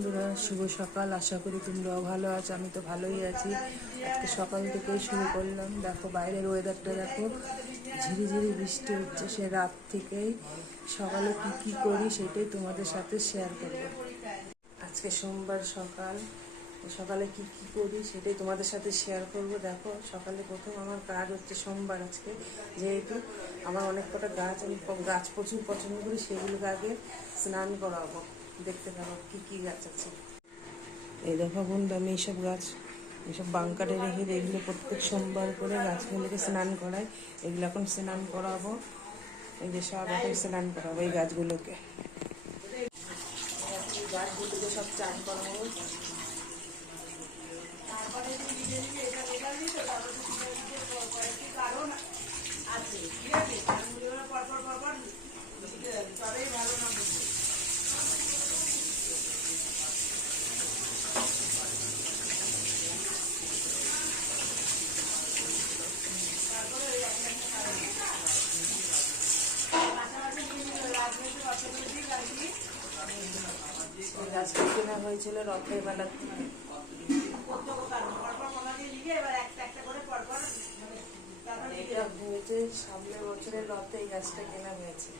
বন্ধুরা, শুভ সকাল। আশা করি তোমরাও ভালো আছো, আমি তো ভালোই আছি। আজকে সকাল থেকেই শুরু করলাম। দেখো, বাইরের ওয়েদারটা দেখো, ঝিরিঝিরি বৃষ্টি হচ্ছে সে রাত থেকেই। সকালে কী কী করি সেটাই তোমাদের সাথে শেয়ার করব। আজকে সোমবার সকাল। সকালে কি কি করি সেটাই তোমাদের সাথে শেয়ার করব। দেখো, সকালে প্রথম আমার কাজ হচ্ছে সোমবার আজকে। যেহেতু আমার অনেক কটা গাছ, আমি গাছ প্রচুর পছন্দ করি, সেগুলোকে আগে স্নান করাবো। দেখতে পাবো কি কি গাছ আছে। এই দেখো বন্ধু, আমি এইসব গাছ, এইসব বাংকারে রেখে এগুলো প্রত্যেক সোমবার করে গাছগুলোকে স্নান করাই। এগুলো এখন স্নান করাবো। এই যে সব এখন স্নান করাবো এই গাছগুলোকে। গাছগুলোকে সব চান করাবো এই গাছটা কেনা হয়েছিল রথের বেলার থেকে। এটা হয়েছে, সামনের বছরের রথে এই গাছটা কেনা হয়েছে।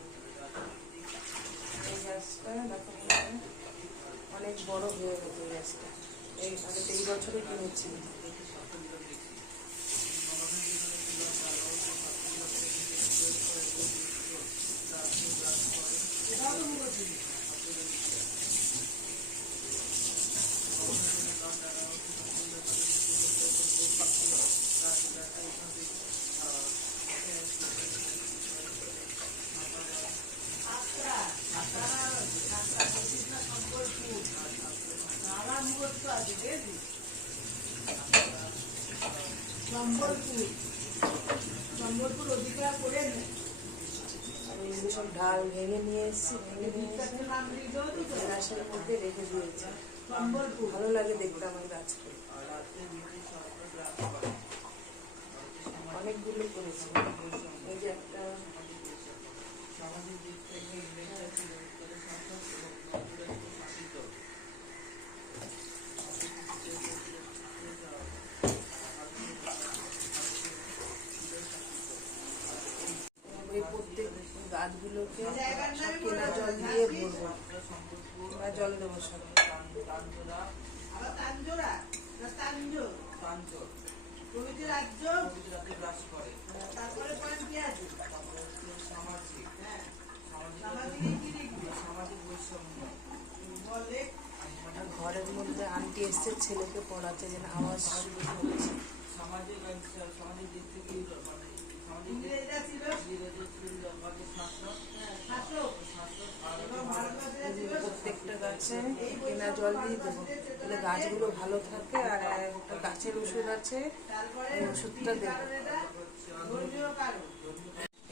এই গাছটা দেখো অনেক বড় হয়ে গেছে এই গাছটা। এই আমি তো এই বছরে কিনেছি। আমি এগুলো সব ঢাল ভেঙে নিয়ে এসেছি মধ্যে রেখে দিয়েছি ভালো লাগে দেখতে আমার গাছগুলো অনেকগুলো করেছি এই যে একটা এই প্রত্যেক গাছগুলোকে কেনা জল দিয়ে ভরবো কেনা জল দেবো সব হ্যাঁ সামাজিক। বৈষম্য। বলে? ঘরের মধ্যে আন্টি এসছে ছেলেকে পড়াতে যেন আওয়াজ সামাজিক সামাজিক দিক থেকে ছিল আমাদের শাসক হ্যাঁ, শাসক এবং ভারতবর্ষে এই যে প্রত্যেকটা গাছে কেনা জল দিয়ে দেবো। তাহলে গাছগুলো ভালো থাকে আর একটা গাছের ওষুধ আছে ওষুধটা দেবো।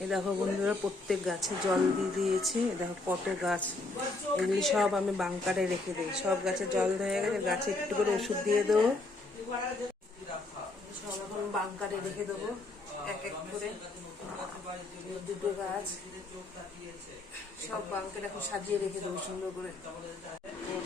এই দেখো বন্ধুরা, প্রত্যেক গাছে জল দিয়ে দিয়েছি। এ দেখো কত গাছ। এগুলি সব আমি বাংকারে রেখে দিই। সব গাছে জল হয়ে গেছে, গাছে একটু করে ওষুধ দিয়ে দেবো। সব এখন বাংকারে রেখে দেবো, এক এক করে। দুটো গাছ। সব বাংকারে এখন সাজিয়ে রেখে দেবো সুন্দর করে।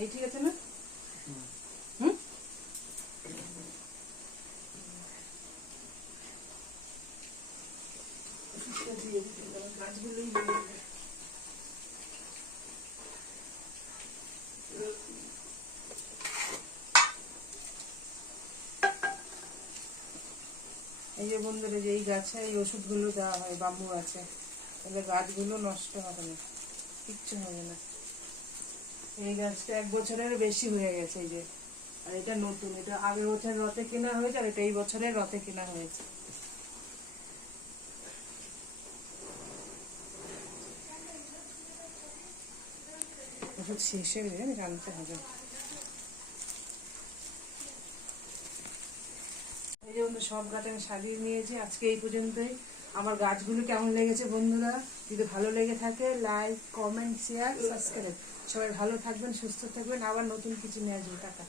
এই ঠিক আছে না। এই যে বন্ধুরা, যে এই গাছে এই ওষুধগুলো দেওয়া হয়, বাম্বু গাছে, তাহলে গাছগুলো নষ্ট হবে না, কিচ্ছু হবে না এই গাছটা এক বছরের বেশি হয়ে গেছে এই যে। আর এটা নতুন, এটা আগের বছরের রথে কেনা হয়েছে আর এটা এই বছরের রথে কেনা হয়েছে। এই সব গাছ আমি সাজিয়ে নিয়েছি, আজকে এই পর্যন্তই। আমার গাছগুলো কেমন লেগেছে বন্ধুরা? যদি ভালো লেগে থাকে লাইক কমেন্ট শেয়ার সাবস্ক্রাইব সবাই ভালো থাকবেন, সুস্থ থাকবেন। আবার নতুন কিছু নিয়ে আসব। টাকা